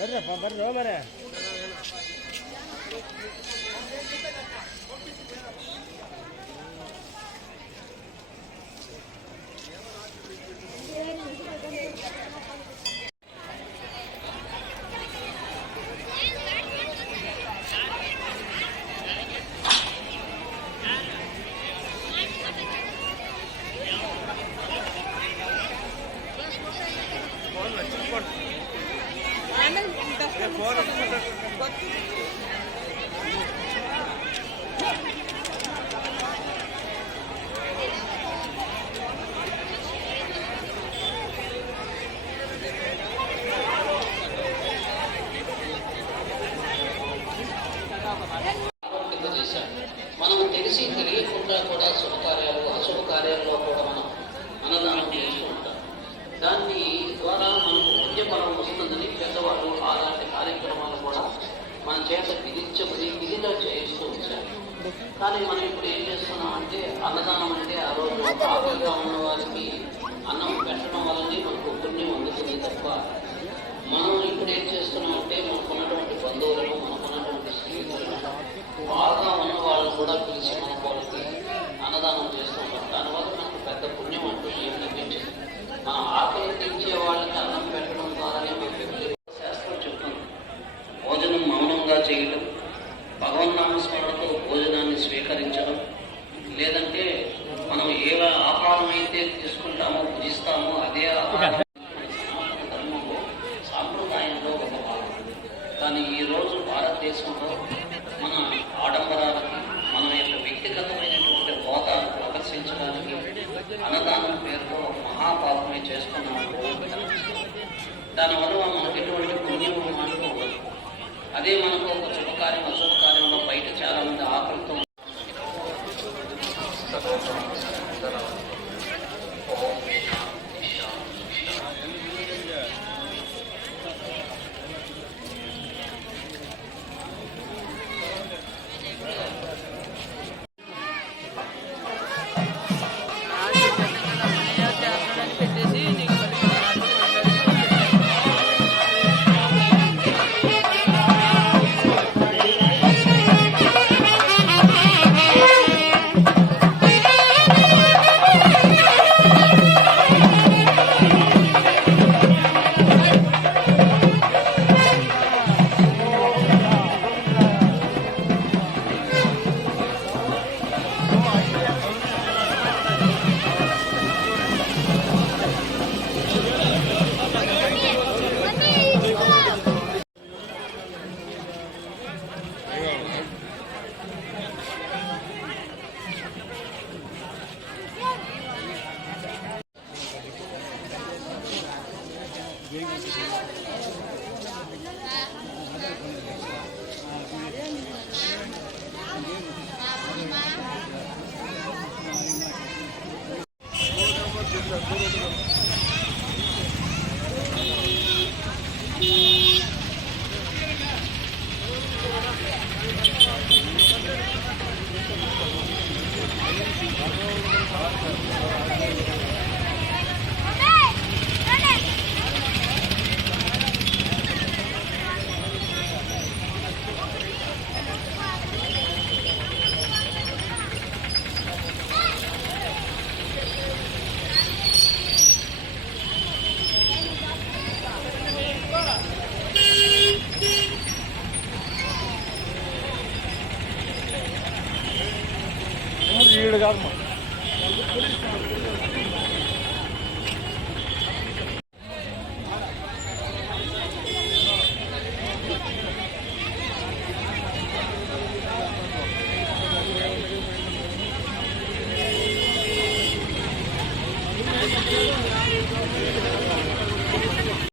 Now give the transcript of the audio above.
ಬರ್ರಿ ಮರೆ మనం తెలిసి తెలియకుండా కూడా శుభకార్యాలు అశుభ కార్యాల్లో కూడా మనం అన్నదానం చేస్తూ ఉంటాం. దాన్ని ద్వారా మనకు పుణ్యఫలం వస్తుందని పెద్దవాళ్ళు అలాంటి కార్యక్రమాలు కూడా మన చేత విధిగా చేస్తూ వచ్చారు. కానీ మనం ఇప్పుడు ఏం చేస్తున్నామంటే అన్నదానం అంటే ఆ రోజు ఆకలిగా ఉన్న వారికి అన్నం పెట్టడం వల్లనే మనకు పుణ్యం అందుతుంది తప్ప మనం ఇప్పుడు ఏం చేస్తున్నామంటే మనకున్నటువంటి బంధువులను మనకున్నటువంటి స్నేహితులను బాగా ఉన్న వాళ్ళని కూడా పిలిచి మన వాళ్ళకి అన్నదానం చేస్తుంటాం. దానివల్ల మనకు పెద్ద పుణ్యం అంటూ ఏం లభించింది. మన ఆకలి తీర్చే వాళ్ళకి అన్నం పెట్టడం ద్వారానే మనకి శాస్త్రం చెప్తుంది. భోజనం మౌనంగా చేయడం, భగవన్నామస్మరణతో భోజనాన్ని స్వీకరించడం, లేదంటే మనం ఏ ఆహారం అయితే తీసుకుంటామో భుజిస్తామో అదే ఆహారం ధర్మంలో సాంప్రదాయంలో ఒక భాగం. కానీ ఈరోజు భారతదేశంలో మన ఆడంబరాలకి మన యొక్క వ్యక్తిగతమైనటువంటి హోదాను ప్రదర్శించడానికి అన్నదానం పేరుతో మహాపాపమే చేస్తున్నాము. దానివల్ల మనకు ఎటువంటి పుణ్యం అంటూ ఉండదు. అదే మనకు ఒక శుభకార్యం అశుభకార్యంలో బయట చాలా మంది ఆకలితో కాదు.